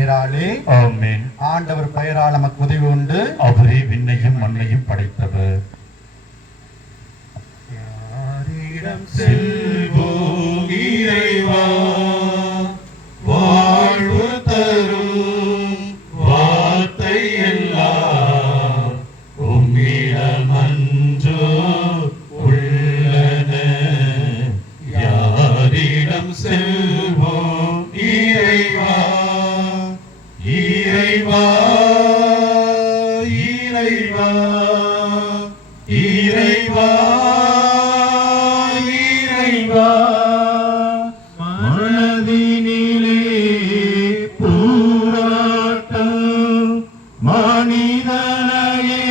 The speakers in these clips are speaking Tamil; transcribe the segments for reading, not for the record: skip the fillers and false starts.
பெயராலே ஆமென். ஆண்டவர் பெயரால் நமக்கு உதவி உண்டு. அவரே விண்ணையும் மண்ணையும் படைத்தவர். செல்வோம் இறைவா, வாழ்வு தரும் வார்த்தை எல்லாம் உம்மிடமன்றோ உள்ளன. யாரிடம் செல்வோம் இறைவா, இறைவா, இறைவா, இறைவா, மனதினிலே பூராட்டம் மனிதனையே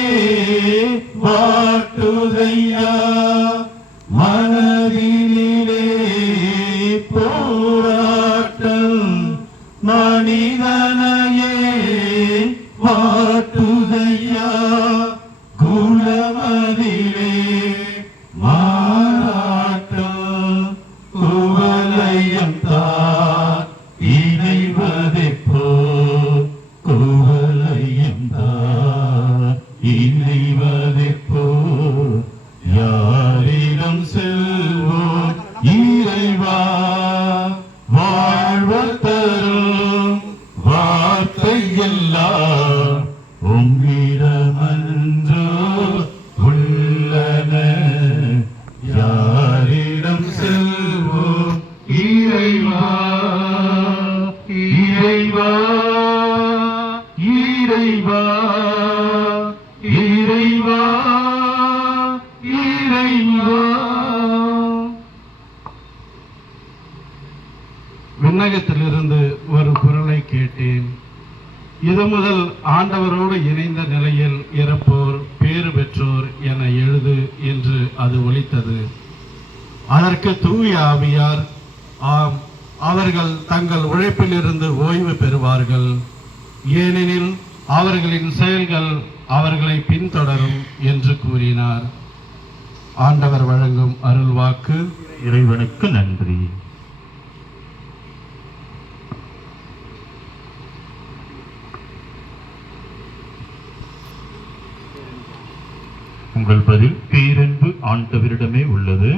வாட்டுதையா. மனதினிலே போராட்டம் மனிதனையே வாட்டுதையா. குணமதிலே மாறாட்டம் குவலையம் தான் இணைவதெப்போ. குவலையம் தான் இணைவதெப்போ. யாரிடம் செல்வோம் இறைவா, வாழ்வு தரும் வார்த்தை எல்லாம் உம்மிடமன்றோ உள்ளன. யாரிடம் செல்வோம் இறைவா, இறைவா, இறைவா, இறைவா, இறைவா. விண்ணகத்திலிருந்து ஒரு குரலை கேட்டேன். இது முதல் ஆண்டவரோடு இணைந்த நிலையில் இறப்போர் பேறு பெற்றோர் என எழுது என்று அது ஒலித்தது. அதற்கு தூய ஆவியார், ஆம், அவர்கள் தங்கள் உழைப்பிலிருந்து ஓய்வு பெறுவார்கள், ஏனெனில் அவர்களின் செயல்கள் அவர்களை பின்தொடரும் என்று கூறினார். ஆண்டவர் வழங்கும் அருள்வாக்கு. இறைவனுக்கு நன்றி. உங்கள் பதில் பேரன்பு ஆண்டவரிடமே உள்ளது.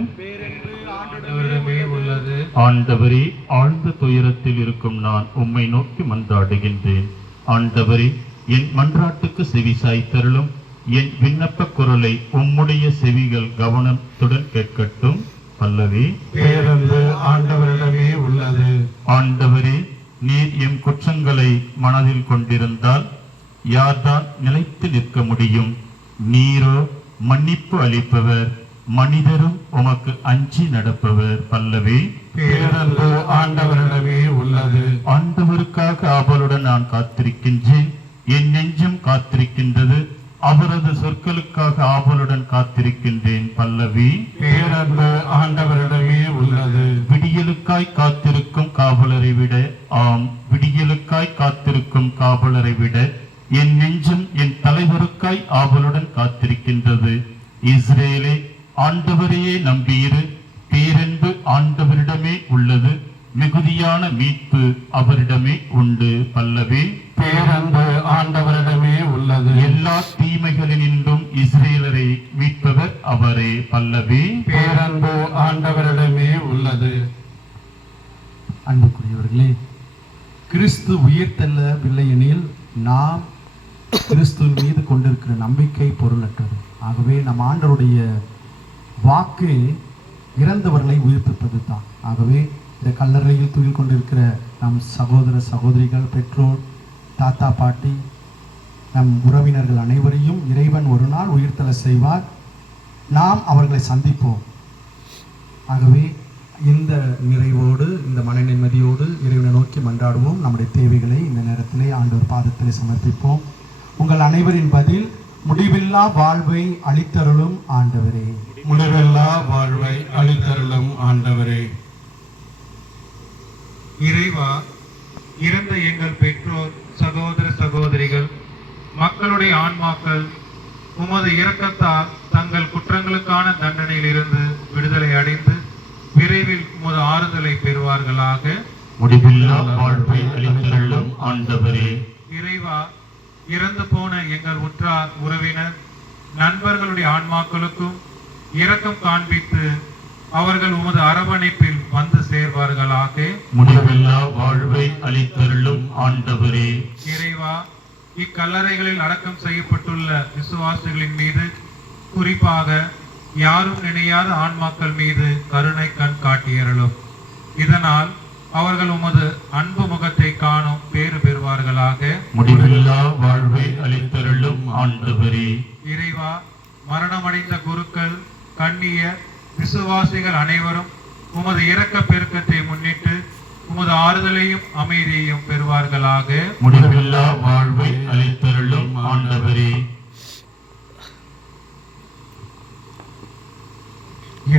ஆண்டவரே, ஆழ்ந்த துயரத்தில் இருக்கும் நான் உம்மை நோக்கி மன்றாடுகின்றேன். ஆண்டவரே, என் மன்றாட்டுக்கு செவி சாய்த்தருளும். என் விண்ணப்ப குரலை உம்முடைய செவிகள் கவனத்துடன் கேட்கட்டும். பல்லவி. பேரன்பு ஆண்டவரிடமே உள்ளது. ஆண்டவரே, நீர் எம் குற்றங்களை மனதில் கொண்டிருந்தால் யார்தான் நிலைத்து நிற்க முடியும்? நீரோ மன்னிப்பு அளிப்பவர், மனிதரும் உமக்கு அஞ்சி நடப்பவர். பல்லவி. பேரன்பு ஆண்டவரிடமே உள்ளது. ஆண்டவருக்காக ஆவலுடன் நான் காத்திருக்கின்றேன். என் நெஞ்சம் காத்திருக்கின்றது. அவரது சொற்களுக்காக ஆவலுடன் காத்திருக்கின்றேன். பல்லவி. பேரன்பு ஆண்டவரிடமே உள்ளது. விடியலுக்காய் காத்திருக்கும் காவலரை விட, ஆம், விடியலுக்காய் காத்திருக்கும் காவலரை விட என் நெஞ்சம் என் தலைவருக்காய் ஆவலுடன் காத்திருக்கின்றது. இஸ்ரேலே, ஆண்டவரையே நம்பியிரு. பேரன்பு ஆண்டவரிடமே உள்ளது. மிகுதியான மீட்பு அவரிடமே உண்டு. பல்லவி. பேரன்பு ஆண்டவரிடமே உள்ளது. எல்லா தீமைகளினின்றும் இஸ்ரேலரை மீட்பவர் அவரே. பல்லவி. பேரன்பு ஆண்டவரிடமே உள்ளது. அன்புக்குரியவர்களே, கிறிஸ்து உயிர்த்தெழவில்லை எனில் நாம் கிறிஸ்துவின் மீது கொண்டிருக்கிற நம்பிக்கை பொருளற்றது. ஆகவே நம் ஆண்டவருடைய வாக்கு இறந்தவர்களை உயிர்ப்பிப்பது தான். ஆகவே இந்த கல்லறையில் துயில் கொண்டிருக்கிற நம் சகோதர சகோதரிகள், பெற்றோர், தாத்தா பாட்டி, நம் உறவினர்கள் அனைவரையும் இறைவன் ஒரு நாள் உயிர்த்தெழ செய்வார். நாம் அவர்களை சந்திப்போம். ஆகவே இந்த நிறைவோடு, இந்த மன நிம்மதியோடு இறைவனை நோக்கி மன்றாடுவோம். நம்முடைய தேவைகளை இந்த நேரத்திலே ஆண்டவர் பாதத்திலே சமர்ப்பிப்போம். உங்கள் அனைவரின் பதில், முடிவில்லா வாழ்வை அளித்தருளும் ஆண்டவரே. முடிவில்லா வாழ்வை அளித்தருளும் ஆண்டவரே. இறைவா, இறந்த எங்கள் பெற்றோர், சகோதர சகோதரிகள், மக்களுடைய ஆன்மாக்கள் உமது இரக்கத்தால் தங்கள் குற்றங்களுக்கான தண்டனையிலிருந்து விடுதலை அடைந்து விரைவில் உமது ஆறுதலை பெறுவார்களாக. முடிவில்லா வாழ்வை அளித்தருளும் ஆண்டவரே. இறைவா, இறந்து போன எங்கள் உற்றார் உறவினர் நண்பர்களுடைய ஆன்மாக்களுக்கும் இரக்கம் காண்பித்து அவர்கள் உமது அரவணைப்பில் வந்து சேர்வார்களாக. முடிவில்லா வாழ்வை அளித்தருளும் ஆண்டவரே. இறைவா, இக்கல்லறைகளில் அடக்கம் செய்யப்பட்டுள்ள விசுவாசிகளின் மீது, குறிப்பாக யாரும் நினையாத ஆன்மாக்கள் மீது கருணை கண் காட்டியருளும். இதனால் அவர்கள் உமது அன்பு முகத்தை காணும் பேறு பெறுவார்களாக. முடிவில்லா வாழ்வை அளித்தருளும் ஆண்டவரே. இறைவா, மரணமடைந்த குருக்கள், கண்ணியர், விசுவாசிகள் அனைவரும் உமது இரக்க பெருக்கத்தை முன்னிட்டு உமது ஆறுதலையும் அமைதியையும் பெறுவார்களாக. முடிவில்லா வாழ்வை அளித்தருளும் ஆண்டவரே.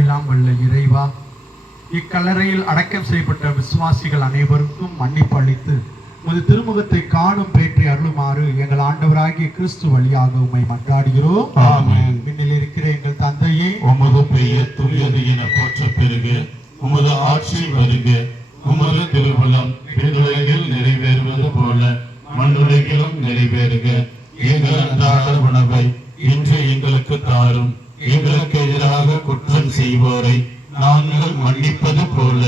எல்லாம் வல்ல இறைவா, இக்கல்லறையில் அடக்கம் செய்யப்பட்ட விசுவாசிகள் அனைவருக்கும் மன்னிப்பு அளித்து உமது திருமுகத்தை காணும் பேற்றை அருளுமாறு எங்கள் ஆண்டவராகிய கிறிஸ்து வழியாக உம்மை மன்றாடுகிறோம். ஆமென். விண்ணில் இருக்கிற எங்கள் தந்தையே, உமது பெயர் தூயது என போற்றப் பெறுக. உமது ஆட்சி வருக. உமது திருவுளம் விண்ணுலகில் நிறைவேறுவது போல மண்ணுலகிலும் நிறைவேறுக. எங்கள் அன்றாட உணவை இன்று எங்களுக்கு தாரும். எங்களுக்கு எதிராக குற்றம் செய்வோரை நாங்கள் மன்னிப்பது போல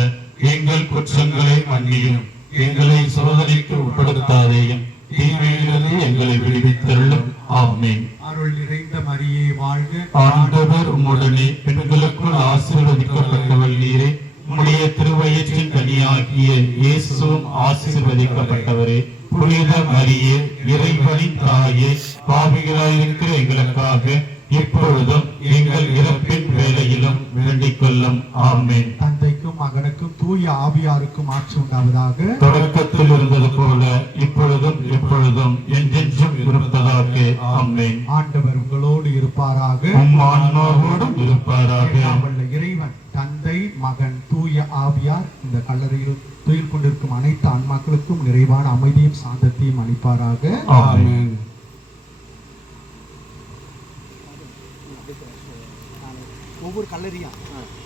எங்கள் குற்றங்களை மன்னியும். எங்களை சோதனைக்கு உட்படுத்தாதேயும், தீமையிலிருந்து எங்களை விடுவித்தருளும். ஆமென். அருள் நிறைந்த மரியே வாழ்க. ஆண்டவர் உம்முடனே பெண்களுக்குள் ஆசீர்வதிக்கப்பட்டவள் நீரே. உம்முடைய திருவயிற்றின் கனியாகிய இயேசுவும் ஆசீர்வதிக்கப்பட்டவரே. புனித மரியே, இறைவனின் தாயே, பாவிகளாயிருக்கிற எங்களுக்காக இப்பொழுதும் எங்கள் இறப்பின் வேளையிலும் வேண்டிக் கொள்ளும். ஆமென். தந்தைக்கும் மகனுக்கும் தூய ஆவியாருக்கும் ஆட்சி உண்டாவதாக. தொடக்கத்தில் இருந்தது போல இப்பொழுதும் எப்பொழுதும் என்றென்றும் இருப்பதாக. ஆமென். ஆண்டவர் உங்களோடு இருப்பாராக. உம் ஆன்மாவோடும் இருப்பாராக. எல்லாம் வல்ல இறைவன் தந்தை, மகன், தூய ஆவியார் இந்த கல்லறையில் துயில் கொண்டிருக்கும் அனைத்து ஆன்மாக்களுக்கும் நிறைவான அமைதியும் சாந்தத்தையும் அளிப்பாராக. ஆமென். ஒவ்வொரு கல்லறையா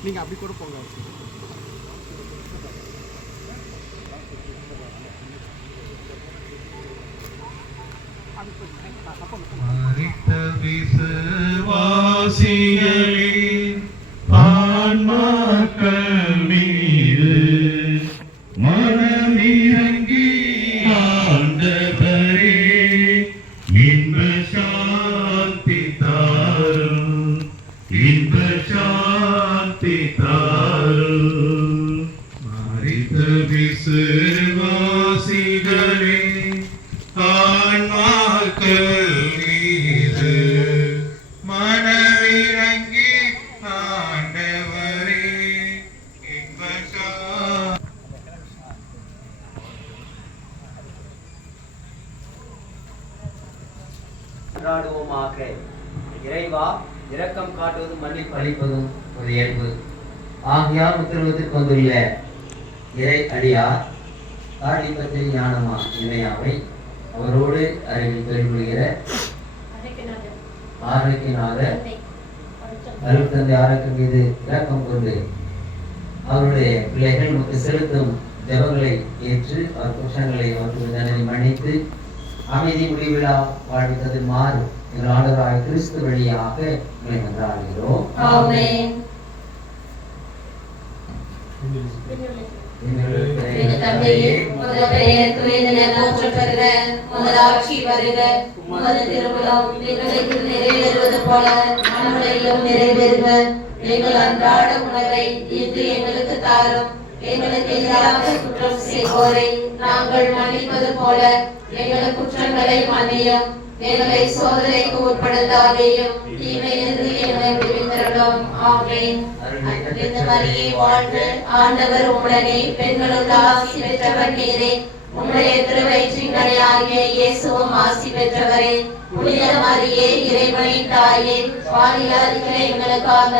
நீங்க அப்படி கூட போங்க. மரித்த விசுவாசிகளின் ஆன்மாக்கள் மீது மனமிரங்கி ஆண்டவரே இன்ப சாந்தி தாரும், இன்ப சாந்தி தாரும். மரித்த விசுவாசிகளின் ஆன்மாக்கள் மீது மனமிரங்கி ஆண்டவரே இன்ப கொண்டாடுவோமாக. இறைவா, இரக்கம் காட்டுவதும் மன்னிப்பு அளிப்பதும் ஒரு இயல்பு. ஆகியார் உத்தரவத்திற்கு வந்துள்ள இறை அடியார் காளிப்பற்றி ஞானமா இணையாவை அவரோடு அறிவில் பெருமுகிற ஆரோக்கியநாதர் அருட்தந்தை ஆரோக்கியம் மீது இரக்கம் கொண்டு அவருடைய பிள்ளைகள் நமக்கு செலுத்தும் ஜெபங்களை ஏற்று அவர் குற்றங்களை அவர்கள் தண்டனை மன்னித்து அமைதி முடிவிழா வாழ்வித்தது மாறு எங்கள் ஆண்டவராய் கிறிஸ்து வழியாக உங்களை மன்றாடுகிறோம். ஆமென். தந்தையே, உமது பெயர் தூயதென போற்றப் பெறுக. உமது ஆட்சி வருக. உமது திருவுளம் விண்ணுலகில் நிறைவேறுவது போல மண்ணுலகிலும் நிறைவேறுக. எங்கள் அன்றாட உணவை இன்று எங்களுக்கு தாரும். எங்களுக்கு எதிராக குற்றம் செய்வோரை நாங்கள் மன்னிப்பது போல எங்கள் குற்றங்களை மன்னியும். எங்களை சோதனைக்கு உட்படுத்தாதேயும், தீமையிலிருந்து எங்களை விடுவித்தருளும். ஆமென். அன்பின் மரியே வாழ்க. ஆண்டவர் உம்முடனே பெண்களுள் ஆசி பெற்றவர் நீரே. உம்முடைய திருவயிற்றின் கனியாகிய இயேசுவும் ஆசி பெற்றவரே. புனித மரியே, இறைவனின் தாயே, பாவிகளாகிய எங்களுக்காக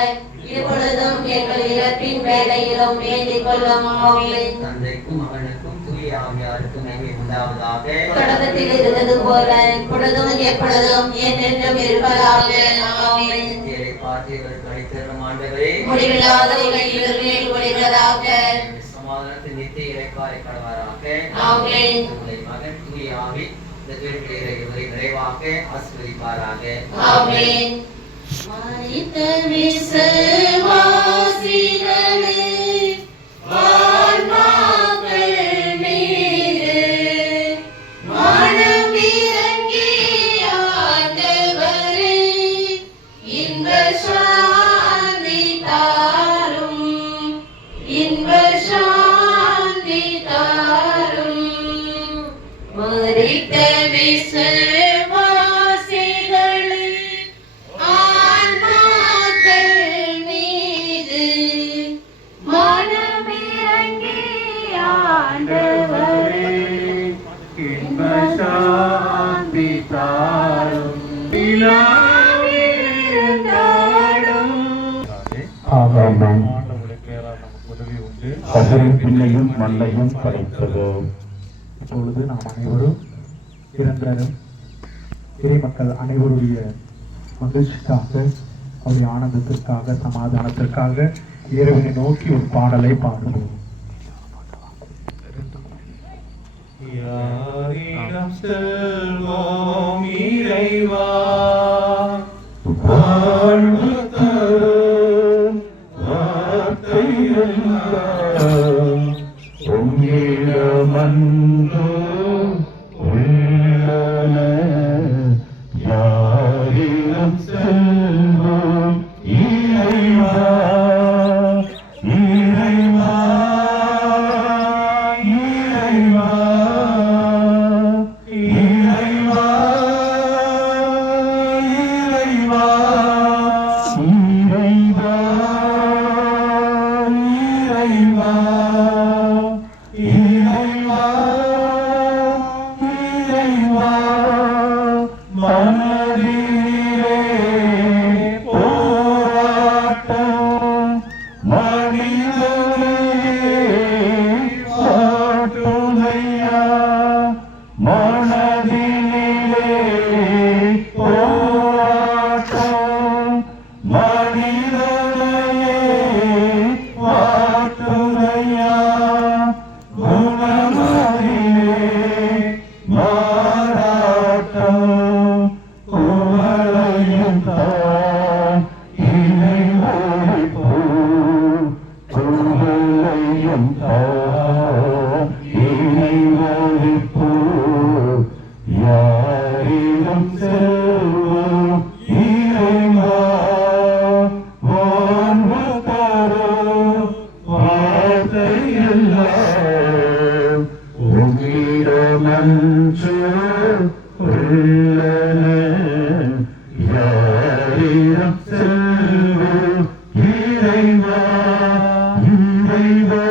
இப்பொழுதும் எங்கள் இறப்பின் வேளையிலும் வேண்டிக் கொள்ளும். ஆமென். தந்தைக்கும் மகனுக்கும் தூய ஆவியாருக்கும் மகிமை உண்டாவதாக. தொடக்கத்தில் இருந்தது போல இப்பொழுதும் எப்பொழுதும் என்றென்றும் இருப்பதாக. ஆமென். இறை பாத்தியர்களுக்கு அளித்தருளும் ஆண்டவரே, முடிவில்லாத உலகில் மேல் ஒளிவதாக. சமாதானத்தின் நித்திய இறைப்பாறை கடவாராக. ஆமென். உங்களை மகன் தூய ஆவி இந்த கேள்விகளை இவரை நிறைவாக ஆசீர்வதிப்பாராக. ஆமென். மரித்த விசுவாசிகளே, வான்மாக்கள் மீது மனமிரங்கி ஆண்டவரே, இன்ப சாந்தி தாரும், இன்ப சாந்தி தாரும். மரித்த விசுவாசிகளே, ஆன்மாக்கள் மீது மனமிரங்கி ஆண்டவரே, இன்ப சாந்தி தாரும். ஆண்டவருடைய பெயரால் நமக்கு உதவி உண்டு. பகரும் பின்னையும் மண்ணையும் படைத்தது. இப்பொழுது நாம் அனைவரும் இறந்தரும் இறைமக்கள் அனைவருடைய மகிழ்ச்சிக்காக, அவருடைய ஆனந்தத்திற்காக, சமாதானத்திற்காக இறைவனை நோக்கி ஒரு பாடலை பாடுவோம். யாரிடம் செல்வோம் இறைவா, வாழ்வு தரும் வார்த்தை எல்லாம் உம்மிடமன்றோ உள்ளன. யாரிடம் செல்வோம் இறைவா, இறைவா, இறைவா, இறைவா, இறைவா, இறைவா, இறைவா, இறைவா, இறைவா, மனதிலே போராட்டம், மனிதனே பாட்டுதையா, மனதிலே போராட்டம், மனிதனையே பாட்டுதையா, குணமதிலே மாறாட்டம், குவளையும் தான் இணை ஒழிப்போ, குவளையும் தான் இணை ஒழிப்போ. யாரிடம் செல்வோம் இறைவா, வாழ்வு தரும் வார்த்தை எல்லாம் உம்மிடமன்றோ உள்ளன. யாரிடம் செல்வோம் இறைவா, இறைவா,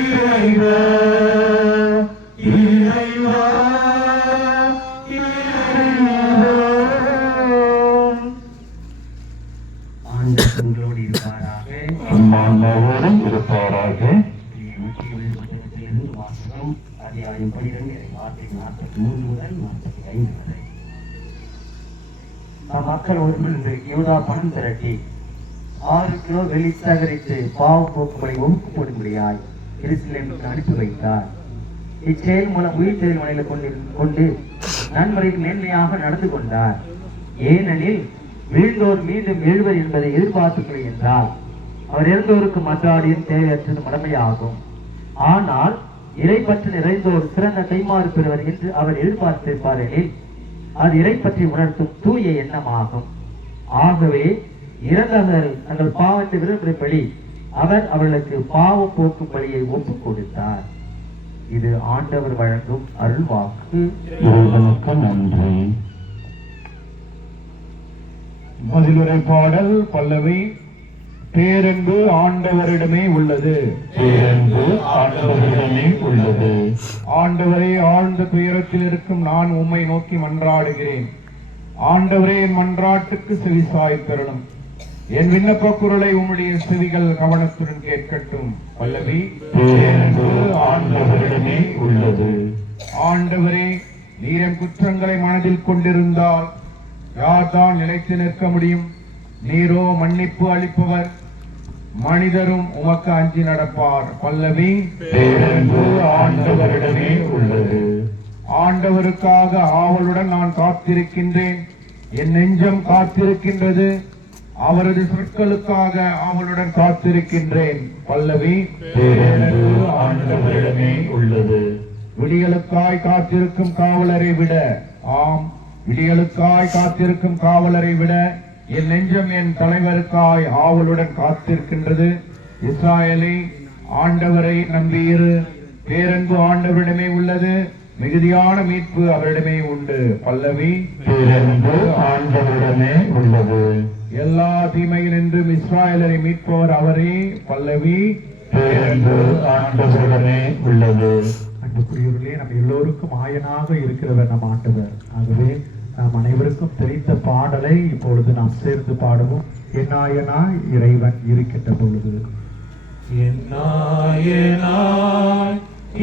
இறைவா, இறைவா, இறைவா. ஆண்டவர் உங்களோடு இருப்பாராக. அம்மாவோடும் இருப்பாராக. வாசகம் அத்தியாயம் 12 வார்த்தை 43 முதல் 45 வரை. மக்கள் ஒருங்கிணைந்து யூதா பணம் திரட்டி 6 கிலோ வெள்ளி சேகரித்து பாவ போக்குகளை ஒப்புக் கொடுக்கும்படியாய் எருசலேமுக்கு அனுப்பி வைத்தார். இச்செயல் மூலம் உயிர்த்தெழுதல் மனையில் கொண்டு நன்முறையில் மேன்மையாக நடந்து கொண்டார். ஏனெனில் வீழ்ந்தோர் மீண்டும் எழுவர் என்பதை எதிர்பார்த்துக்களை என்றார். அவர் இறந்தோருக்கு மன்றாடியும் தேவையற்றது மடமையாகும். ஆனால் இறைப்பற்று நிறைந்தோர் சிறந்த கைமாறு பெறுவர் என்று அவர் எதிர்பார்த்திருப்பார் எனில் அது இறைப்பற்றி உணர்த்தும் தூய எண்ணமாகும். ஆகவே இறந்தவர்கள் தங்கள் பாவத்தை விரும்பும்படி அவர் அவர்களுக்கு பாவ போக்கும் பலியை ஒப்புக் கொடுத்தார். இது ஆண்டவர் வழங்கும் அருள்வாக்கு. இறைவனுக்கு நன்றி. பதிலுரை பாடல் பல்லவி. பேரன்பு ஆண்டவரிடமே உள்ளது, பேரன்பு ஆண்டவரிடமே உள்ளது. ஆண்டவரே, ஆழ்ந்த துயரத்தில் இருக்கும் நான் உம்மை நோக்கி மன்றாடுகிறேன். ஆண்டவரே, என் மன்றாட்டுக்கு செவி சாய்த்தருளும். என் விண்ணப்ப குரலை உம்முடைய செவிகள் கவனத்துடன் கேட்கட்டும். பல்லவி. பேரன்பு ஆண்டவரிடமே உள்ளது. ஆண்டவரே, நீர் என் குற்றங்களை மனதில் கொண்டிருந்தால் யார்தான் நிலைத்து நிற்க முடியும்? நீரோ மன்னிப்பு அளிப்பவர், மனிதரும் உமக்கு அஞ்சி நடப்பார். பல்லவி. பேரன்பு ஆண்டவரிடமே உள்ளது. ஆண்டவருக்காக ஆவலுடன் நான் காத்திருக்கின்றேன். என் நெஞ்சம் காத்திருக்கின்றது. அவரது சொற்களுக்காக ஆவலுடன் காத்திருக்கின்றேன். பல்லவி. பேரன்பு ஆண்டவரிடமே உள்ளது. விடியலுக்காய் காத்திருக்கும் காவலரை விட, ஆம், விடியலுக்காய் காத்திருக்கும் காவலரை விட என் நெஞ்சம் என் தலைவருக்காய் ஆவலுடன் காத்திருக்கின்றது. இஸ்ராயேலே, ஆண்டவரை நம்பியிரு. பேரன்பு ஆண்டவரிடமே உள்ளது. மிகுதியான மீட்பு அவரிடமே உண்டு. பல்லவி. பேரன்பு ஆண்டவரிடமே உள்ளது. எல்லா தீமையினின்றும் இஸ்ராயலரை மீட்பவர் அவரே. பல்லவி. பேரன்பு ஆண்டவரிடமே உள்ளது. அன்புக்குரியவர்களே, நம்ம எல்லோருக்கும் ஆயனாக இருக்கிறவர் நம் ஆண்டவர். ஆகவே நாம் அனைவருக்கும் தெரிந்த பாடலை இப்பொழுது நாம் சேர்ந்து பாடுவோம். என் ஆயனாய் இறைவன் இருக்கின்ற பொழுது. என்னாயனாய்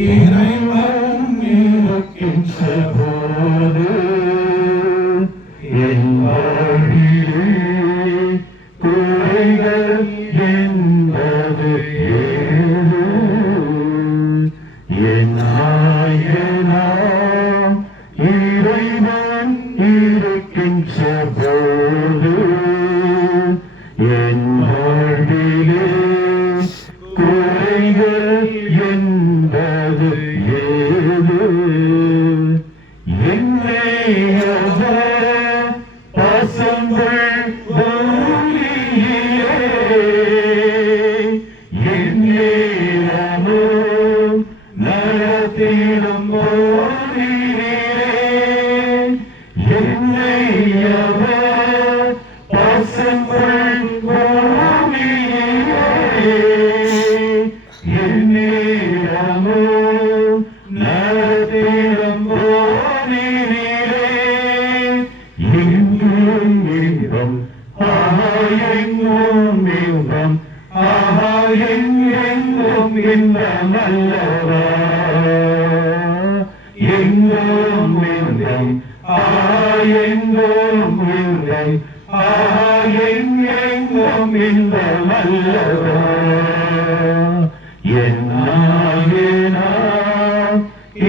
இறைவன் இருக்கின்ற போது என் வாழ்விலே குறைகள் என்பது ஏது? என்னாயனாய் இறைவன் இருக்கின்ற போது என் வாழ்விலே குறைகள் என்பது ஏது? என்னை அவர் பசும்புல் பூமியிலே எந்நேரமும் நடத்திடும் போதிலே என்னை அவர் பசும்புல் பூமியிலே எந்நேரமும் நடத்திடும் போதிலே எங்கும் இன்பம், எங்கும் இன்பம், எங்கும் இன்பம் அல்லவா? எங்கும் இன்பம், எங்கும் இன்பம், எங்கும் இன்பம் அல்லவா? என்னாயினாம்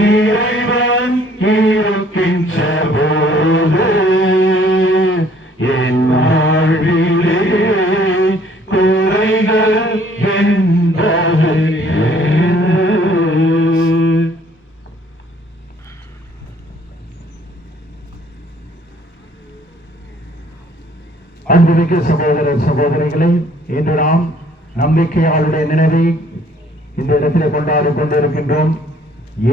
இறைவன் இருக்கின்ற போது என் வாழ்விலே குறைகள் என்பது ஏது? அன்புமிக்க சகோதர சகோதரிகளை, இன்று நாம் நம்பிக்கையாளுடைய நினைவை இந்த இடத்திலே கொண்டாடி கொண்டிருக்கின்றோம்.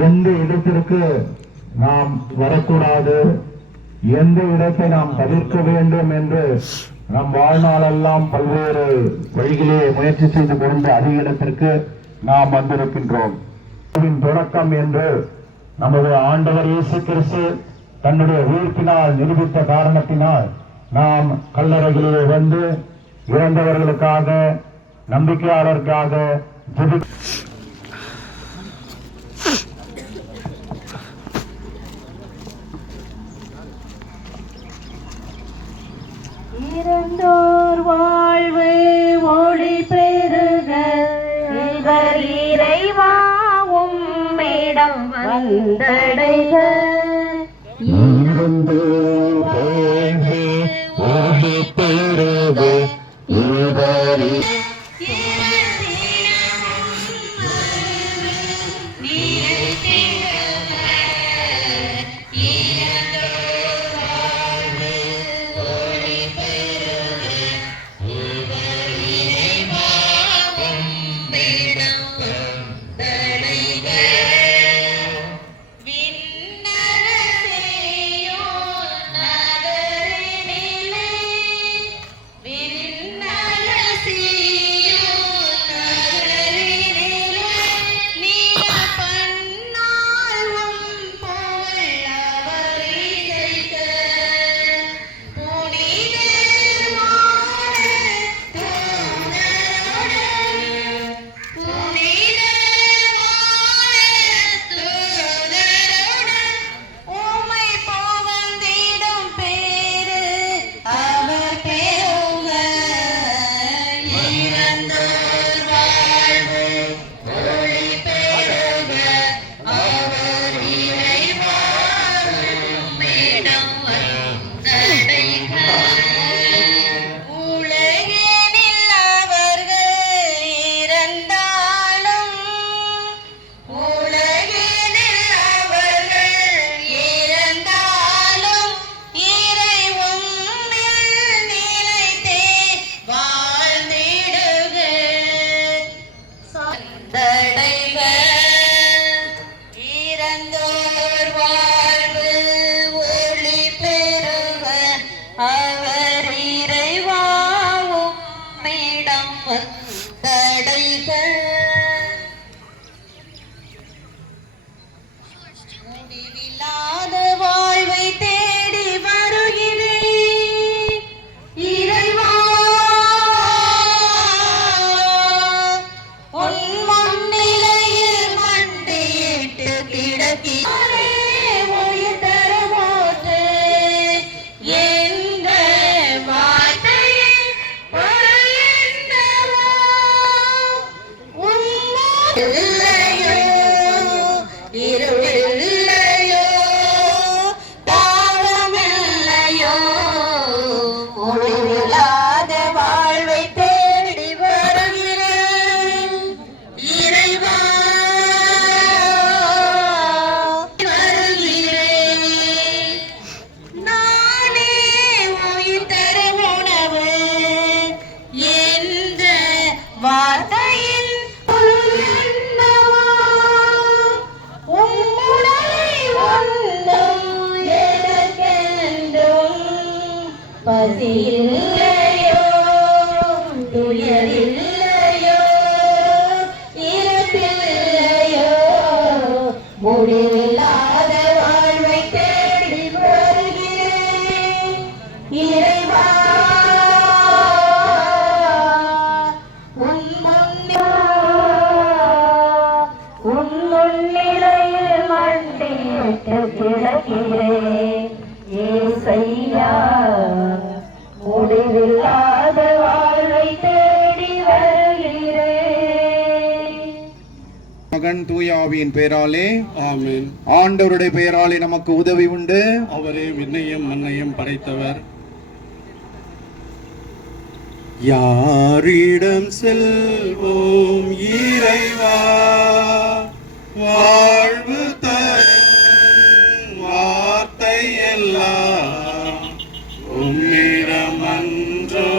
எந்த இடத்திற்கு நாம் வரக்கூடாது, எந்த இடத்தை நாம் தவிர்க்க வேண்டும் என்று நம் வாழ்நாளெல்லாம் பல்வேறு வழிகளே முயற்சி செய்து கொண்ட அதே இடத்திற்கு நாம் வந்திருக்கின்றோம். தொடக்கம் என்று நமது ஆண்டவர் இயேசு கிறிஸ்து தன்னுடைய உயிர்ப்பினால் நிரூபித்த காரணத்தினால் நாம் கல்லறைகளிலே வந்து இறந்தவர்களுக்காக, நம்பிக்கையாளருக்காக இறந்தோர் வாழ்வு ஒளி பெருக இவர் இறைவாவும் இடம் வந்தடைக இருந்து வாழ்வு ஒளி பெருக இவரி விண்ணரசேயோன் நகரினிலே முடிவில்லாத வாழ்வை தேடி வருகிறேன் இறைவா உன் முன்னிலையில் மண்டியிட்டு கிடக்கிறேன் உயிர் தரும்போது எந்த வார்த்தையின் பொருள் என்னவோ இல்லையோ இருளில்லையோ பாவமில்லையோ முடிவில்லாத வாழ்வை தேடி வருகிறேன் இறைவா வருகிறேன் நானே உயிர் தரும் உணவு என்ற வார்த்தையின் பொருள் என்னவோ உம்முடை ஒன்றும் எனக்கென்றும் பசியில்லையோ துயரில்லையோ இறப்பில்லையோ முடிவில்லாத வாழ்வை தேடி வருகிறேன் இறைவா உன் முன்னிலையில் மண்டியிட்டு கிடக்கிறேன் ஏசையா முடிவில்லாத வாழ்வை தேடி வருகிறேன் மகன் தூயாவியின் பெயராலே ஆமென். ஆண்டவருடைய பெயராலே நமக்கு உதவி உண்டு. அவரே விண்ணையும் மண்ணையும் படைத்தவர். யாரிடம் செல்வோம் இறைவா, வாழ்வு தரும் வார்த்தை எல்லாம் உம்மிடம் அன்றோ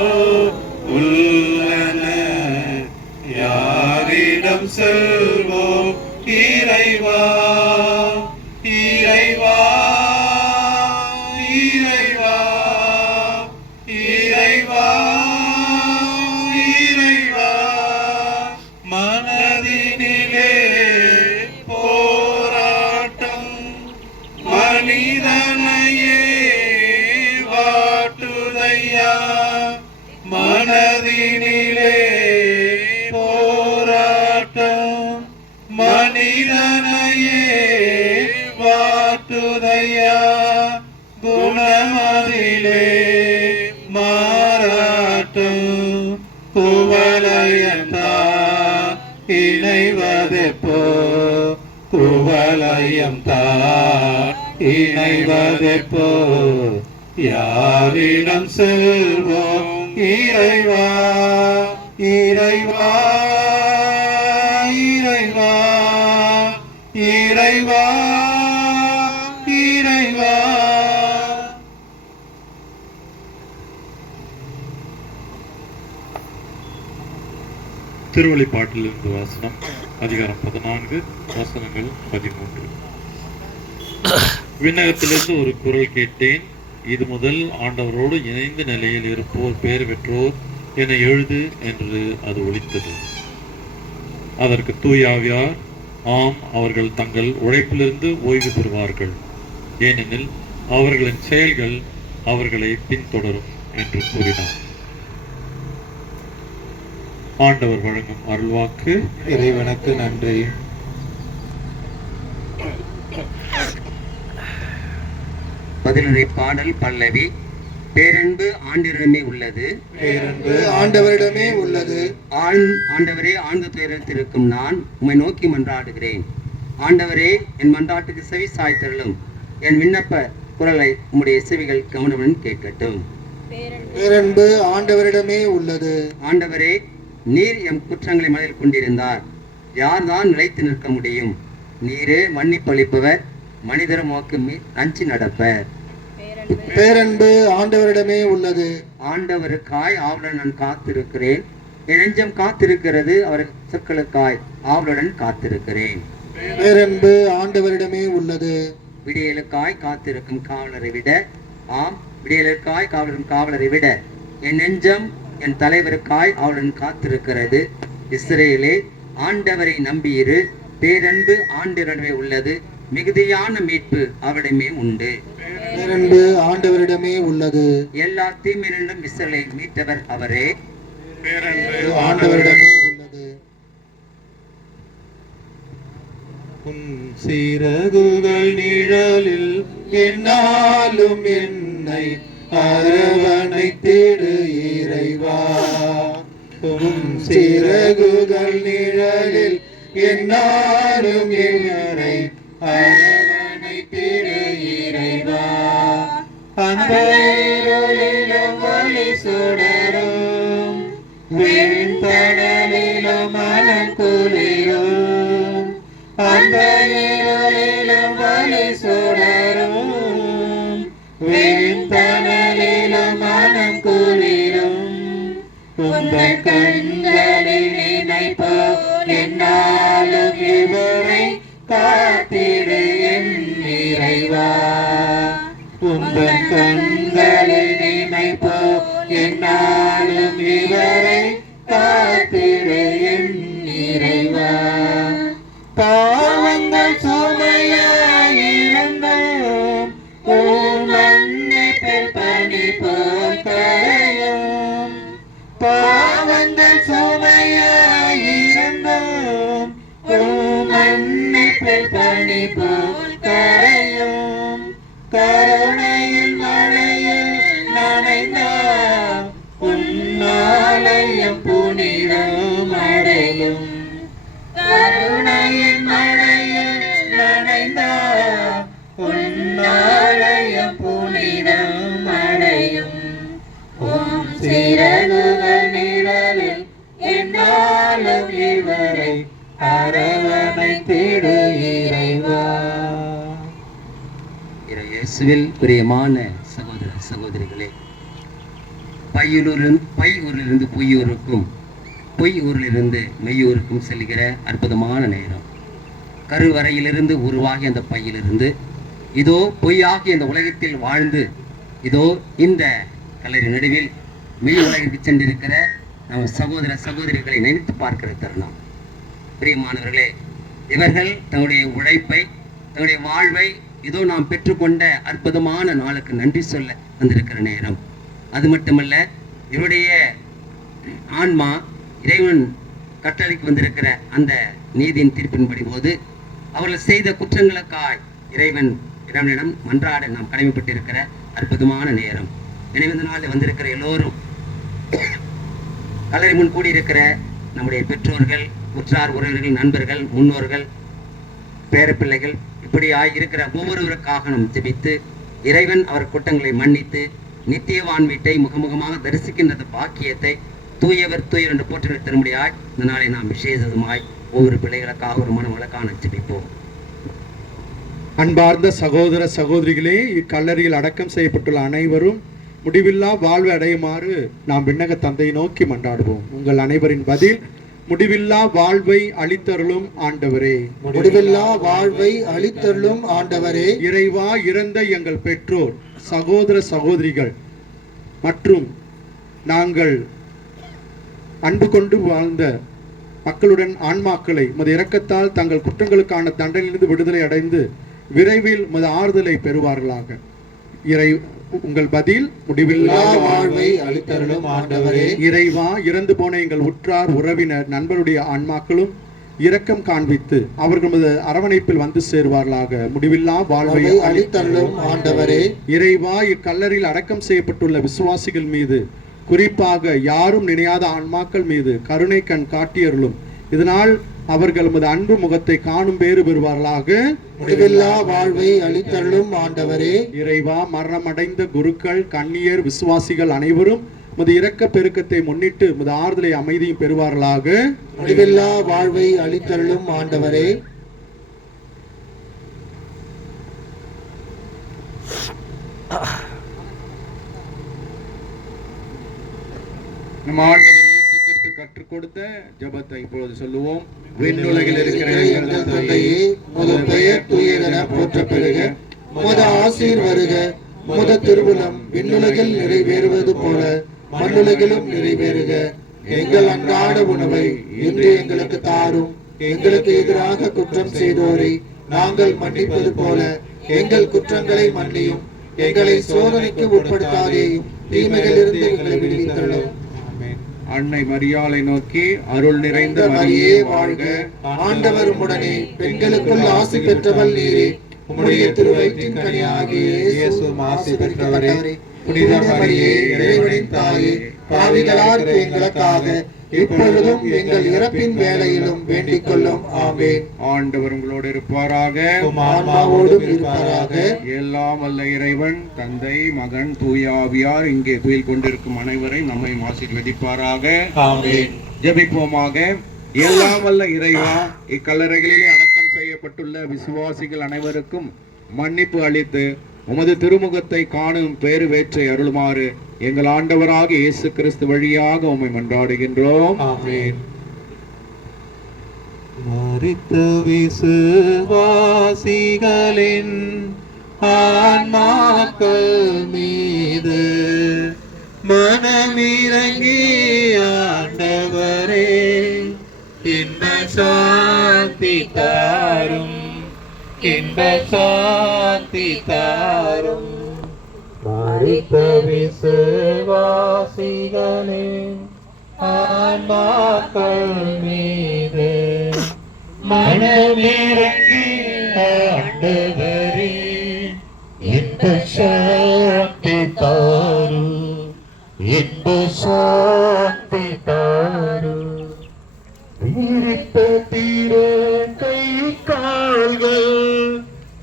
உள்ளன. யாரிடம் செல்வோம் இறைவா, இறைவா, இறைவா, இறைவா, இறைவா. மனதினிலே போராட்டம் மனிதனையே வாட்டுதையா. மனதினிலே போராட்டம் மனிதனையே வாட்டுதையா. குணமதிலே மாறாட்டம் குவலயம்தான் இணைவதெப்போ. குவலயம்தான் இணைவதெப்போ. யாரிடம் செல்வோம் இறைவா, இறைவா, இறைவா, இறைவா, இறைவா. திருவெளிப்பாட்டிலிருந்து வாசனம் அதிகாரம் 14 வசனங்கள் 13. விண்ணகத்திலிருந்து ஒரு குரல் கேட்டேன், இது முதல் ஆண்டவரோடு இணைந்த நிலையில் இருப்போர் பேர் பெற்றோர் என எழுது என்று அது ஒலித்தது. அதற்கு தூயாவியார், ஆம், அவர்கள் தங்கள் உழைப்பிலிருந்து ஓய்வு பெறுவார்கள், ஏனெனில் அவர்களின் செயல்கள் அவர்களை பின்தொடரும் என்று கூறினார். ஆண்டவர் வழங்கும் அருள்வாக்கு. இறைவனுக்கு நன்றி. பதிலுரை பாடல் பல்லவி. பேரன்பு ஆண்டவரிடமே உள்ளது, பேரன்பு ஆண்டவரிடமே உள்ளது. ஆண்டவரே, ஆழ்ந்த துயரத்திற்கும் நான் உம்மை நோக்கி மன்றாடுகிறேன். ஆண்டவரே, என் மன்றாட்டுக்கு செவி சாய்த்தருளும். என் விண்ணப்ப குரலை உம்முடைய செவிகள் கவனமுடன் கேட்கட்டும். பேரன்பு ஆண்டவரிடமே உள்ளது. ஆண்டவரே, நீர் எம் குற்றங்களை மனதில் கொண்டிருந்தார், யார்தான் நிலைத்து நிற்க முடியும்? நீரே மன்னிப்பளிப்பவர், மனிதர் மோக்கு அஞ்சி நடப்பர். பேரன்பு ஆண்டவரிடமே உள்ளது. ஆண்டவருக்காய் ஆவலுடன் நான் காத்திருக்கிறேன். என் நெஞ்சம் காத்திருக்கிறது, அவர் சொற்களுக்காய் ஆவலுடன் காத்திருக்கிறேன். பேரன்பு ஆண்டவரிடமே உள்ளது. விடியலுக்காய் காத்திருக்கும் காவலரை விட, ஆம், விடியலுக்காய் காவலரும் காவலரை விட என் நெஞ்சம் என் தலைவருக்காய் ஆவலுடன் காத்திருக்கிறது. இஸ்ரேலே, ஆண்டவரை நம்பியிரு, பேரன்பு ஆண்டவரிடமே உள்ளது, மிகுதியான மீட்பு அவரிடமே உண்டு. பேரன்பு ஆண்டவரிடமே உள்ளது. எல்லா தீமையிலும் இஸ்ரவேலை மீட்டவர் அவரே. ஆண்டவரிடமே உள்ளது. உன் சிறகுகள் நிழலில் என்னாலும் என்னை அரவணைத்திடு இறைவா. உன் சிறகுகள் நிழலில் என்னாலும் என்னை அரவணைத்திடு இறைவா. அந்த இருளிலும் ஒளி சுடரும் விண்தணலிலும் மனம் குளிரும். அந்த இருளிலும் ஒளி சுடரும் விண்தணலிலும் மனம் குளிரும். உங்கள் கண்களில் நினைப்போ என்னாலும் இவரை காத்திடு என் இறைவா. உங்கள் கண்களில் நினைப்போ என்னாலும் இவரை காத்திடு என் இறைவா. பாவங்கள் சுமையாயிருந்தும் உம் மன்னிப்பில் பனி போல் கரையும். பாவங்கள் சுமையாயிருந்தும் உம் மன்னிப்பில் பனி போல் கரையும். கருணையில் மழையில் நனைந்தார் உன்னாலயம் புனிதம் அடையும். கருணையின் மழையில் நனைந்தார் உன்னாலயம் புனிதம் அடையும். உம் சிறகுகள் நிழலில் என்னாலும் இவரை அரவணைத்திடு இறைவா. இயேசுவில் பிரியமான சகோதர சகோதரிகளே, பையூரிலிருந்து பொய்யூருக்கும் பொய்யூரிலிருந்து மெய்யூருக்கும் செல்கிற அற்புதமான நேரம். கருவறையிலிருந்து உருவாகிய அந்த பையிலிருந்து இதோ பொய்யாகிய இந்த உலகத்தில் வாழ்ந்து இதோ இந்த கல்லறை நடுவில் மெய் உலகிற்கு சென்றிருக்கிற நம் சகோதர சகோதரிகளை நினைத்து பார்க்கிற தருணம். பிரியமானவர்களே, இவர்கள் தங்களுடைய உழைப்பை தங்களுடைய வாழ்வை இதோ நாம் பெற்றுக்கொண்ட அற்புதமான நாளுக்கு நன்றி சொல்ல வந்திருக்கிற நேரம். அது மட்டுமல்ல, இவருடைய ஆன்மா இறைவன் கட்டளைக்கு வந்திருக்கிற அந்த நீதியின் தீர்ப்பின்படி போது அவர்கள் செய்த குற்றங்களுக்காய் இறைவனிடம் மன்றாட நாம் கடமைப்பட்டிருக்கிற அற்புதமான நேரம். எனவே இந்த நாளில் வந்திருக்கிற எல்லோரும் கல்லறை முன் கூடியிருக்கிற நம்முடைய பெற்றோர்கள், உற்றார் உறவினர்கள், நண்பர்கள், முன்னோர்கள், பேரப்பிள்ளைகள் இப்படியாய் இருக்கிற ஒவ்வொருவருக்காக நாம் ஜெபித்து இறைவன் அவர் குற்றங்களை மன்னித்து நித்தியவான் வீட்டை முகமுகமாக தரிசிக்கின்ற பாக்கியத்தை தூயவர் தூயர் என்று போற்றி தரும்படியாய் இந்த நாளை நாம் விசேஷமாய் ஒவ்வொரு பிள்ளைகளுக்காக ஒரு மனம் வழக்கான ஜெபிப்போம். அன்பார்ந்த சகோதர சகோதரிகளே, இக்கல்லறையில் அடக்கம் செய்யப்பட்டுள்ள அனைவரும் முடிவில்லா வாழ்வை அடையுமாறு நாம் விண்ணக தந்தையை நோக்கி மன்றாடுவோம். உங்கள் அனைவரின் பதில் முடிவில்லா வாழ்வை அளித்தருளும் ஆண்டவரே. முடிவில்லா வாழ்வை அளித்தருளும் ஆண்டவரே. இறைவா, இறந்த எங்கள் பெற்றோர், சகோதர சகோதரிகள் மற்றும் நாங்கள் அன்பு கொண்டு வாழ்ந்த மக்களுடன் ஆன்மாக்களை உமது இரக்கத்தால் தங்கள் குற்றங்களுக்கான தண்டனையிலிருந்து விடுதலை அடைந்து விரைவில் உமது ஆறுதலை பெறுவார்களாக. உங்கள் பதில் முடிவில்லா வாழ்வை அளித்தருளும் ஆண்டவரே. இறைவா, இறந்து போன எங்கள் உற்றார் உறவினர் நண்பருடைய ஆன்மாக்களும் இரக்கம் காண்பித்து அவர்களது அரவணைப்பில் வந்து சேருவார்களாக. முடிவில்லா வாழ்வை அளித்தருளும் ஆண்டவரே. இறைவா, இக்கல்லறையில் அடக்கம் செய்யப்பட்டுள்ள விசுவாசிகள் மீது, குறிப்பாக யாரும் நினையாத ஆன்மாக்கள் மீது கருணை கண் காட்டியருளும். இதனால் அவர்கள் உமது அன்பு முகத்தை காணும் பேறு பெறுவார்களாக. முடிவில்லா வாழ்வை அளித்தருளும் ஆண்டவரே. இறைவா, மரணமடைந்த குருக்கள், கன்னியர், விசுவாசிகள் அனைவரும் உமது இரக்க பெருக்கத்தை முன்னிட்டு உமது ஆறுதலை அமைதியும் பெறுவார்களாக. முடிவில்லா வாழ்வை அளித்தருளும் ஆண்டவரே. நம் ஆண்டவர் இயேசு கிறிஸ்து கற்றுக் கொடுத்த ஜெபத்தை இப்பொழுது சொல்லுவோம். விண்ணுலகில் இருக்கிற எங்கள் தந்தையே, உமது பெயர் தூயதென போற்றப் பெறுக. உமது ஆசீர் வருக. உமது திருவுளம் விண்ணுலகில் நிறைவேறுவது போல மண்ணுலகிலும் நிறைவேறுக. எங்கள் அன்றாட உணவை இன்று எங்களுக்கு தாரும். எங்களுக்கு எதிராக குற்றம் செய்தோரை நாங்கள் மன்னிப்பது போல எங்கள் குற்றங்களை மன்னியும். எங்களை சோதனைக்கு உட்படுத்தாதேயும், தீமைகளிலிருந்து எங்களை விடுவித்தருளும். அன்னை மரியாளை நோக்கி, அருள் நிறைந்த மரியே வாழ்க, ஆண்டவர் உம்முடனே, பெண்களுக்குள் ஆசி பெற்றவள் நீரே. உம்முடைய திருவயிற்றின் கனியாகிய இயேசுவும் ஆசி பெற்றவரே. புனித மரியே, இறைவனின் தாயே, பாவிகளாகிய எங்களுக்காக இப்பொழுதும் எங்கள் இறப்பின் வேளையிலும் வேண்டிக் கொள்ளும். ஆமென். ஆண்டவர் உங்களோடு இருப்பாராக, உம் ஆன்மாவோடும் இருப்பாராக. எல்லாம் வல்ல இறைவன் தந்தை, மகன், தூய ஆவியார் இங்கே துயில் கொண்டிருக்கும் அனைவரை நம்மை ஆசீர்வதிப்பாராக. ஆமென். ஜெபிப்போமாக. எல்லாம் வல்ல இறைவா, இக்கல்லறைகளிலே அடக்கம் செய்யப்பட்டுள்ள விசுவாசிகள் அனைவருக்கும் மன்னிப்பு அளித்து உமது திருமுகத்தை காணும் பேறு வேற்றை அருளுமாறு எங்கள் ஆண்டவராகிய இயேசு கிறிஸ்து வழியாக உம்மை மன்றாடுகின்றோம். ஆமென். மரித்த விசுவாசிகளின் ஆன்மாக்கள் மீது மனமிறங்கி ஆண்டவரே இன்ப சாந்தி தாரும், இன்ப சாந்தி தாரும். மரித்த விசுவாசிகளின் ஆன்மாக்கள் மீது மனமிறங்கி ஆண்டவரே இன்ப சாந்தி தாரும், இன்ப சாந்தி தாரும். விரித்த தீரே கை கால்கள்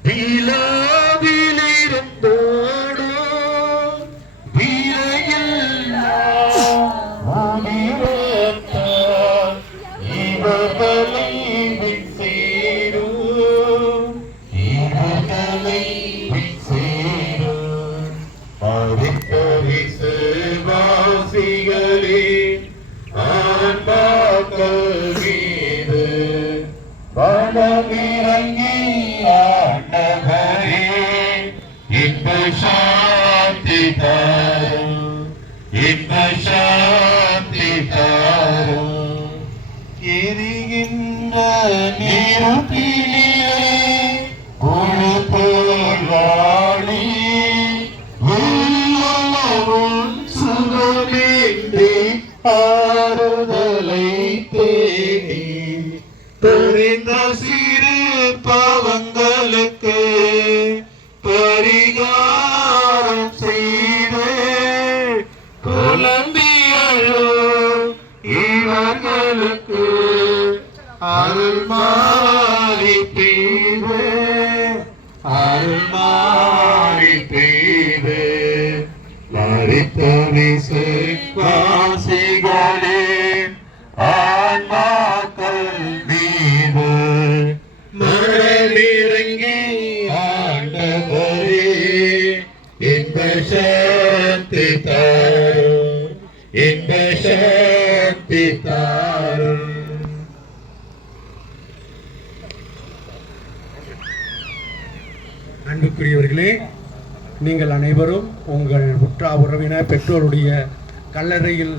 விழாவிலிருந்தோடும் வீரையில்லா ஆதிரத்தால் இவர்களை சேரும், இவர்களை சேரும். மரித்த விசுவாசிகளே ஆன்மாக்கள் மீது மனமிறங்கி ஆண்டவரே இன்ப சாந்தி தாரும், இன்ப சாந்தி தாரும். எரிகின்ற நெருப்பிலே ஒரு போராளி உள்ளளவும் சுகமின்றி ஆறுதலை தேடி தெரிந்த சிறு பாவங்களுக்கு பரிகாரம் செய்து புலம்பியழும் இவர்களுக்கு அருள்மாறி பெய்து, அருள்மாறி பெய்து. மரித்த விசுவாசிகளே ஆன்மாக்கள் மீது மனமிறங்கி ஆண்டவரே இன்ப சாந்தி தாரும், இன்ப சாந்தி தாரும். அன்புக்குரியவர்களே, நீங்கள் அனைவரும் உங்கள் உற்றா உறவினர் பெற்றோருடைய கல்லறையில்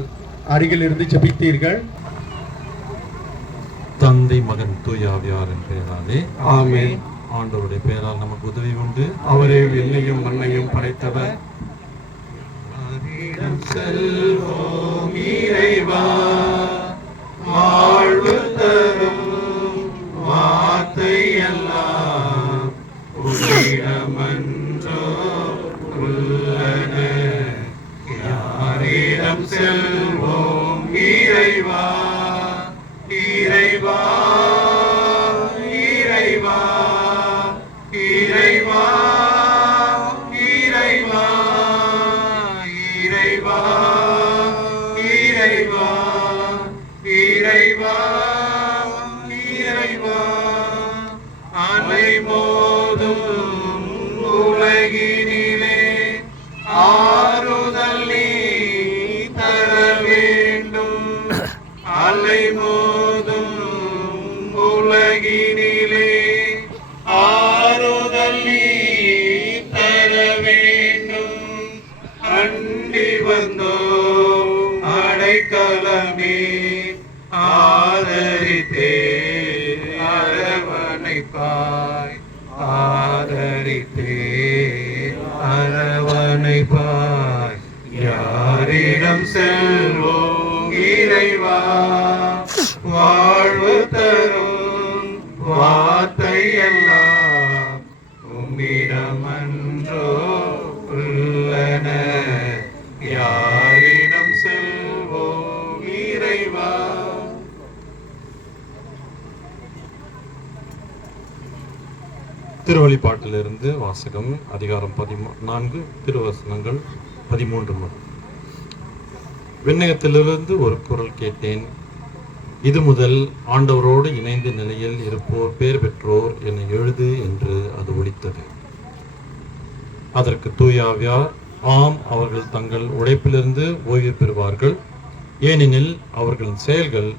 அருகில் இருந்து ஜெபித்தீர்கள். தந்தை, மகன், தூய ஆவியாரின் பெயராலே ஆமென். ஆண்டவருடைய பெயரால் நமக்கு உதவி உண்டு. அவரே விண்ணையும் மண்ணையும் படைத்தவர். செல்வோம் இறைவா, வாழ்வு தரும் வார்த்தை எல்லாம் உன்னிடமன்றோ உள்ளன. யாரிடம் செல்வோம் இறைவா, இறைவா, இறைவா, இறைவா, இறைவா, இறைவா, இறைவா, இறைவா, இறைவா. அலை மோதும் மறித்தே அரவணைப்பாய். யாரிடம் செல்வோம் இறைவா? வாழ்வு தரும் வார்த்தை எல்லாம் உம்மிடம் அன்றோ உள்ளன. யாரிடம் செல்வோம் இறைவா? திருவழிபாட்டிலிருந்து வாசகம். அதிகாரம் 14, திருவசனங்கள் 13 முதல். விண்ணகத்திலிருந்து ஒரு குரல் கேட்டேன், இது முதல் ஆண்டவரோடு இணைந்த நிலையில் இருப்போர் பேர் பெற்றோர் என எழுது என்று அது ஒலித்தது. அதற்கு தூயாவியார், ஆம், அவர்கள் தங்கள் உழைப்பிலிருந்து ஓய்வு பெறுவார்கள், ஏனெனில் அவர்களின் செயல்கள்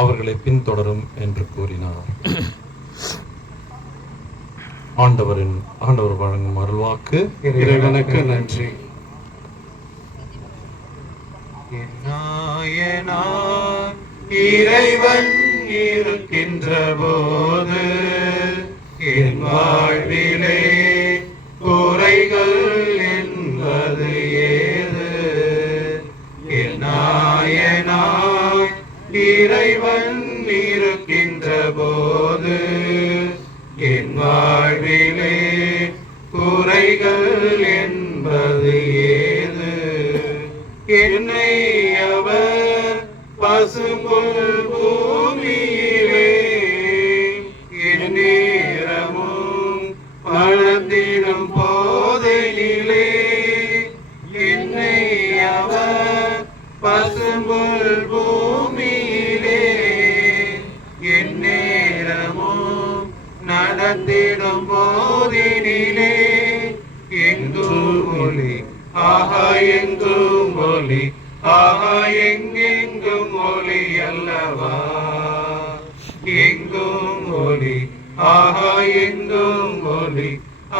அவர்களை பின்தொடரும் என்று கூறினார். ஆண்டவர் வழங்கும் அருள்வாக்கு. இறைவனுக்கு நன்றி. என்னாயனார் இறைவன் இருக்கின்ற போது என் வாழ்விலே குறைகள் என்பது ஏது? என்னாயனார் இறைவன் இருக்கின்ற போது என் வாழ்விலே குறைகள் என்பது ஏது? என்னை அவர் பசும்புல் பூமியிலே எந்நேரமும் வளர்ந்திடும் போதினிலே, என்னை அவர் பசும்புல் பூமியிலே எந்நேரமும் நடந்திடும் போதினிலே, எங்கும் ஒளி, ஆஹா எங்கும் ஒளி, ஆஹா எங்கெங்கும் ஒளி அல்லவா? எங்கும் ஒளி, ஆஹா எங்கும் ஒளி,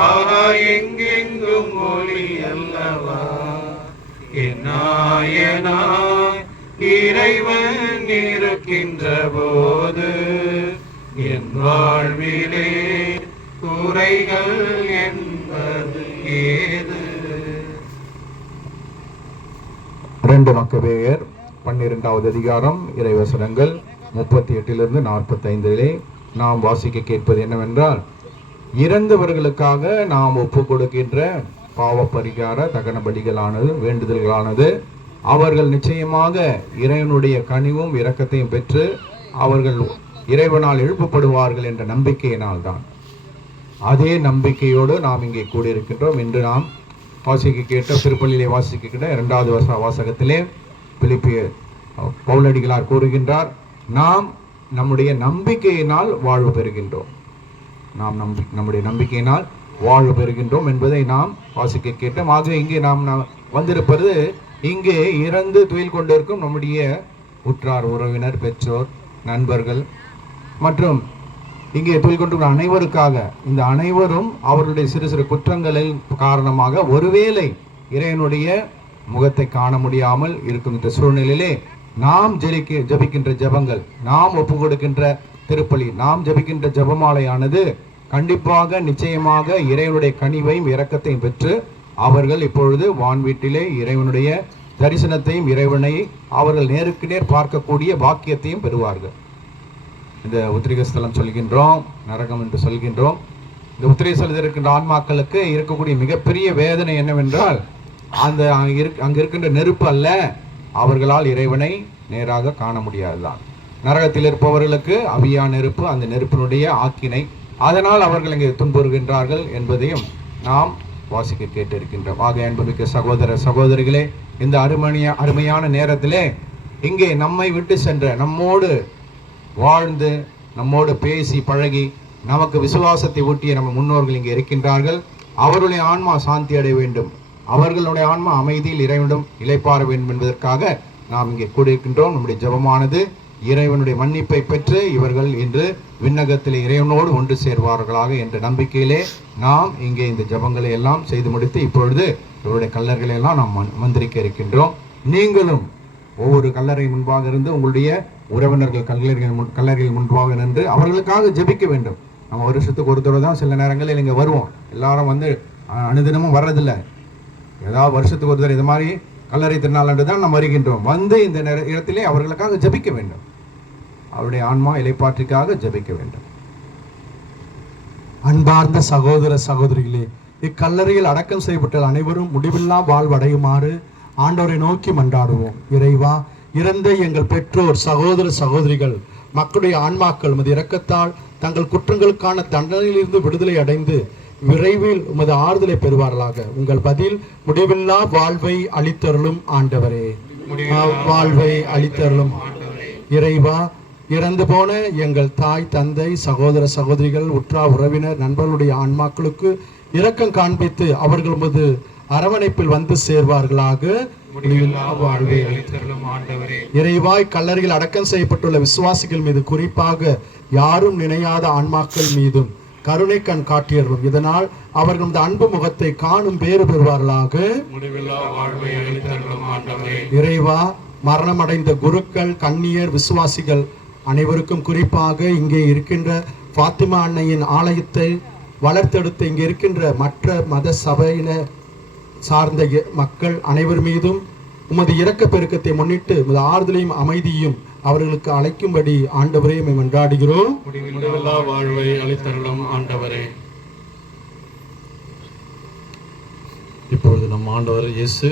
ஆஹா எங்கெங்கும் ஒளி அல்லவா? என்னாயனாய் இறைவன் இருக்கின்ற போது என் வாழ்விலே குறைகள் என்பது ஏது? 2 மக்கபேயர் 12வது அதிகாரம் இறைவசனங்கள் 38 45 நாம் வாசிக்க கேட்பது என்னவென்றால், இறந்தவர்களுக்காக நாம் ஒப்பு கொடுக்கின்ற பாவ பரிகார தகன பலிகளானது, வேண்டுதல்களானது, அவர்கள் நிச்சயமாக இறைவனுடைய கனிவும் இரக்கத்தையும் பெற்று அவர்கள் இறைவனால் எழுப்பப்படுவார்கள் என்ற நம்பிக்கையினால் தான். அதே நம்பிக்கையோடு நாம் இங்கே கூடியிருக்கின்றோம். இன்று நாம் வாசிக்க கேட்ட திருப்பள்ளியிலே வாசிக்க கேட்ட 2வது வாசகத்திலே பிலிப்பிய பவுலடிகளார் கூறுகின்றார், நாம் நம்முடைய நம்பிக்கையினால் வாழ்வு பெறுகின்றோம். நம்முடைய நம்பிக்கையினால் வாழ்வு பெறுகின்றோம் என்பதை நாம் வாசிக்க கேட்டோம். ஆகவே இங்கே நாம் வந்திருப்பது, இங்கே இறந்து துயில் கொண்டிருக்கும் நம்முடைய உற்றார் உறவினர், பெற்றோர், நண்பர்கள் மற்றும் இங்கே துயில் கொண்டிருக்கிற அனைவருக்காக. இந்த அனைவரும் அவர்களுடைய சிறு சிறு குற்றங்களின் காரணமாக ஒருவேளை இறைவனுடைய முகத்தை காண முடியாமல் இருக்கும் இந்த சூழ்நிலையிலே நாம் ஜபிக்கின்ற ஜபங்கள், நாம் ஒப்பு கொடுக்கின்ற திருப்பலி, நாம் ஜபிக்கின்ற ஜபமாலையானது கண்டிப்பாக நிச்சயமாக இறைவனுடைய கனிவையும் இரக்கத்தையும் பெற்று அவர்கள் இப்பொழுது வான்வீட்டிலே இறைவனுடைய தரிசனத்தையும் இறைவனை அவர்கள் நேருக்கு நேர் பார்க்கக்கூடிய பாக்கியத்தையும் பெறுவார்கள். இந்த உத்திரிக ஸ்தலம் சொல்கின்றோம், நரகம் என்று சொல்கின்றோம். இந்த உத்திரிக ஸ்தலத்தில் இருக்கின்ற ஆன்மாக்களுக்கு இருக்கக்கூடிய மிகப்பெரிய வேதனை என்னவென்றால், அங்கு இருக்கின்ற நெருப்பு அல்ல, அவர்களால் இறைவனை நேராக காண முடியாதுதான். நரகத்தில் இருப்பவர்களுக்கு அவியா நெருப்பு, அந்த நெருப்பினுடைய ஆக்கினை, அதனால் அவர்கள் இங்கே துன்புறுகின்றார்கள் என்பதையும் நாம் வாசிக்க கேட்டிருக்கின்றோம். ஆக அன்புமிக்க சகோதர சகோதரிகளே, இந்த அருமையான நேரத்திலே இங்கே நம்மை விட்டு சென்ற, நம்மோடு வாழ்ந்து, நம்மோடு பேசி பழகி, நமக்கு விசுவாசத்தை ஊட்டிய நம்ம முன்னோர்கள் இங்கே இருக்கின்றார்கள். அவர்களுடைய ஆன்மா சாந்தி அடைய வேண்டும், அவர்களுடைய ஆன்மா அமைதியில் இறைவனிடம் இளைப்பாற வேண்டும் என்பதற்காக நாம் இங்கே கூடியிருக்கின்றோம். நம்முடைய ஜெபமானது இறைவனுடைய மன்னிப்பை பெற்று இவர்கள் இன்று விண்ணகத்தில் இறைவனோடு ஒன்று சேர்வார்களாக என்ற நம்பிக்கையிலே நாம் இங்கே இந்த ஜெபங்களை எல்லாம் செய்து முடித்து இப்பொழுது இவருடைய கல்லறைகளை எல்லாம் நாம் மந்திரிக்க இருக்கின்றோம். நீங்களும் ஒவ்வொரு கல்லறை முன்பாக இருந்து உங்களுடைய உறவினர்கள் கல்லறைகள் முன்பாக நின்று அவர்களுக்காக ஜெபிக்க வேண்டும். நம்ம வருஷத்துக்கு ஒரு தடவை தான் சில நேரங்களில் இங்கே வருவோம். எல்லாரும் வந்து அனுதினமும் வர்றதில்லை. ஏதாவது வருஷத்துக்கு ஒரு தடவை இது மாதிரி கல்லறை திருநாளன்று தான் நாம் வருகின்றோம். வந்து இந்த இடத்திலே அவர்களுக்காக ஜெபிக்க வேண்டும். அவருடைய ஆன்மா இலைப்பாற்றிக்காக ஜெபிக்க வேண்டும். அன்பார்ந்த சகோதர சகோதரிகளே, இக்கல்லறையில் அடக்கம் செய்யப்பட்ட அனைவரும் முடிவில்லா வாழ்வடையுமாறு ஆண்டவரை நோக்கி மன்றாடுவோம். இறைவா, இறந்த எங்கள் பெற்றோர், சகோதர சகோதரிகள், மக்களுடைய ஆன்மாக்கள் உமது இரக்கத்தால் தங்கள் குற்றங்களுக்கான தண்டனையிலிருந்து விடுதலை அடைந்து விரைவில் உமது ஆறுதலை பெறுவார்களாக. உங்கள் பதில் முடிவில்லா வாழ்வை அளித்தருளும் ஆண்டவரே. வாழ்வை அளித்தருளும் இறைவா, இறந்து போன எங்கள் தாய், தந்தை, சகோதர சகோதரிகள், உற்றார் உறவினர், நண்பர்களுடைய ஆன்மாக்களுக்கு இரக்கம் காண்பித்து அவர்கள் உமது அரவணைப்பில் வந்து சேர்வார்களாக. வாழ்வை அளித்தருளும் ஆண்டவரே. இறைவாய், கல்லறையில் அடக்கம் செய்யப்பட்டுள்ள விசுவாசிகள் மீது, குறிப்பாக யாரும் நினையாத ஆன்மாக்கள் மீதும் கருணை கண் காட்டியர்களும். இதனால் அவர்கள் அன்பு முகத்தை காணும் பேறு பெறுவார்களாக. இறைவா, மரணமடைந்த குருக்கள், கன்னியர், விசுவாசிகள் அனைவருக்கும், குறிப்பாக இங்கே இருக்கின்ற பாத்திமா அன்னையின் ஆலயத்தை வளர்த்தெடுத்து இங்கே இருக்கின்ற மற்ற மத சபையினர் சார்ந்த மக்கள் அனைவர் மீதும் உமது இரக்க பெருக்கத்தை முன்னிட்டு உமது ஆறுதலையும் அமைதியும் அவர்களுக்கு அழைக்கும்படி ஆண்டவரே மன்றாடுகிறோம். முடிவில்லா வாழ்வை அளித்தருளும் ஆண்டவரே. இப்பொழுது நம் ஆண்டவர் இயேசு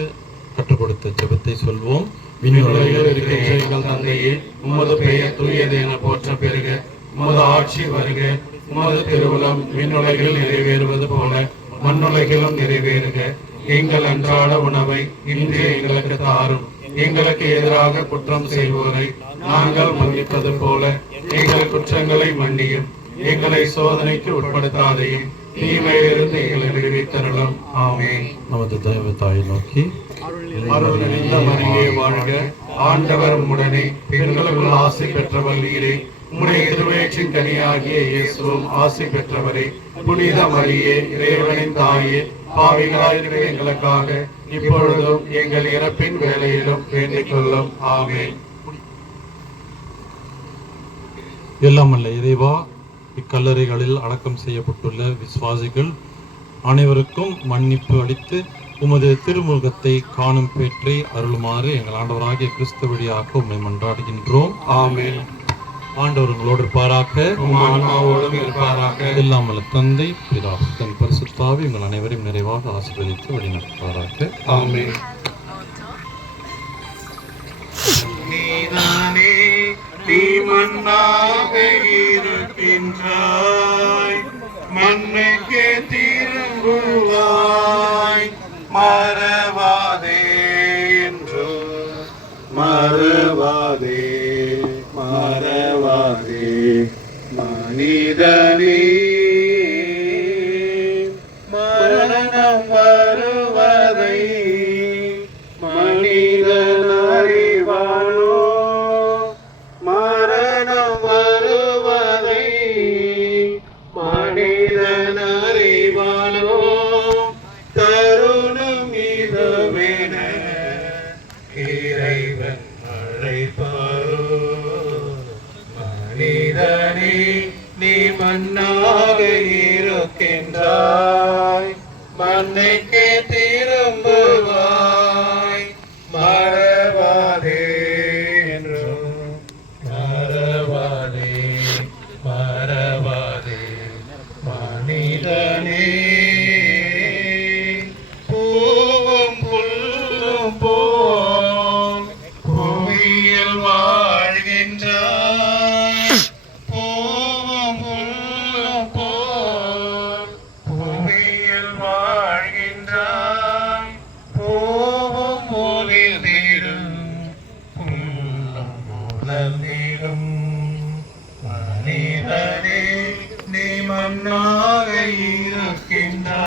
கற்றுக் கொடுத்த ஜெபத்தை சொல்வோம். விண்ணுலகில் இருக்கின்ற எங்கள் தந்தையே, உமது பெயர் தூயது என போற்ற பெறுக. உமது ஆட்சி வருக. உமது திருவுளம் விண்ணுலகில் நிறைவேறுவது போல மண்ணுலகிலும் நிறைவேறுக. எங்கள் அன்றாட உணவை இன்று எங்களுக்கு தாரும். எங்களுக்கு எதிராக குற்றம் செய்வோரை நாங்கள் மன்னிப்பது போல எங்கள் குற்றங்களை மன்னியும். எங்களை சோதனைக்கு உட்படுத்தாதையும் தீமையிலிருந்து எங்களை விடுவித்தருளும். ஆமென். நமது தெய்வ தாயை நோக்கி, அருள் நிறைந்த மரியே வாழ்க, ஆண்டவர் உம்முடனே, பெண்களுக்குள் ஆசி பெற்றவள் நீரே. உம்முடைய திருவயிற்றின் கனியாகிய இயேசுவும் ஆசி பெற்றவரே. புனித மரியே, இறைவனின் தாயே, பாவிகளாயிருக்கிற எங்களுக்காக இப்பொழுதும் எங்கள் இறப்பின் வேளையிலும் வேண்டிக் கொள்ளும். ஆமென். எல்லாம் அல்ல இறைவா, இக்கல்லறைகளில் அடக்கம் செய்யப்பட்டுள்ள விசுவாசிகள் அனைவருக்கும் மன்னிப்பு அளித்து உமது திருமுகத்தை காணும் பேற்றை அருளுமாறு எங்கள் ஆண்டவராகிய கிறிஸ்து வழியாக உம்மை மன்றாடுகின்றோம். ஆமென். ஆண்டவர் உங்களோடு இருப்பாராக. எல்லாம் அல்ல தந்தை, பிதா, தன் பரிசுத்த ஆவி உங்கள் அனைவரையும் நிறைவாக ஆசீர்வதித்து வழிநடத்துவாராக. ஆமென். நீதானே நீ மண்ணாக இருக்கின்றாய், மண்ணுக்கே திரும்புவாய். மறவாதே என்று மறவாதே மறவாதே மனிதனே. மரணம் வருவதை மனிதன் அறிவானோ? மரணம் வருவதை மனிதன் அறிவானோ? தருணம் இதுவென இறைவன் அழைப்பாரோ? மனிதனே, நீ மண்ணாக இருக்கின்றாய், மண்ணுக்கே திரும்புவாய். மறவாதே என்றும் மறவாதே மறவாதே மனிதனே. பூவும் புல்லும் போம் புவியில் வாழ்கின்றாய். பூவும் புல்லும் போம் புவியில் வாழ்கின்றாய். பூவும் ஒளிர்ந்திடும் புல்லும் உலர்ந்திடும். மனிதனே, நீ மண்ணாக இருக்கின்றாய்.